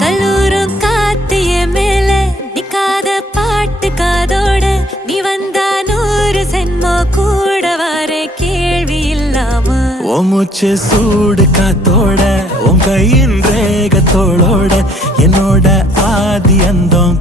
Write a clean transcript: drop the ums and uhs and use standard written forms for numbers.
கல்லூரும் காத்திய மேல நிக்காத பாட்டு காதோட நீ வந்தா 100 சென்மோ கூட வர கேள்வி இல்லாம மூச்சு சூடு காத்தோட உன் கையின் ரேகத்தோளோட என்னோட ஆதி அந்தம்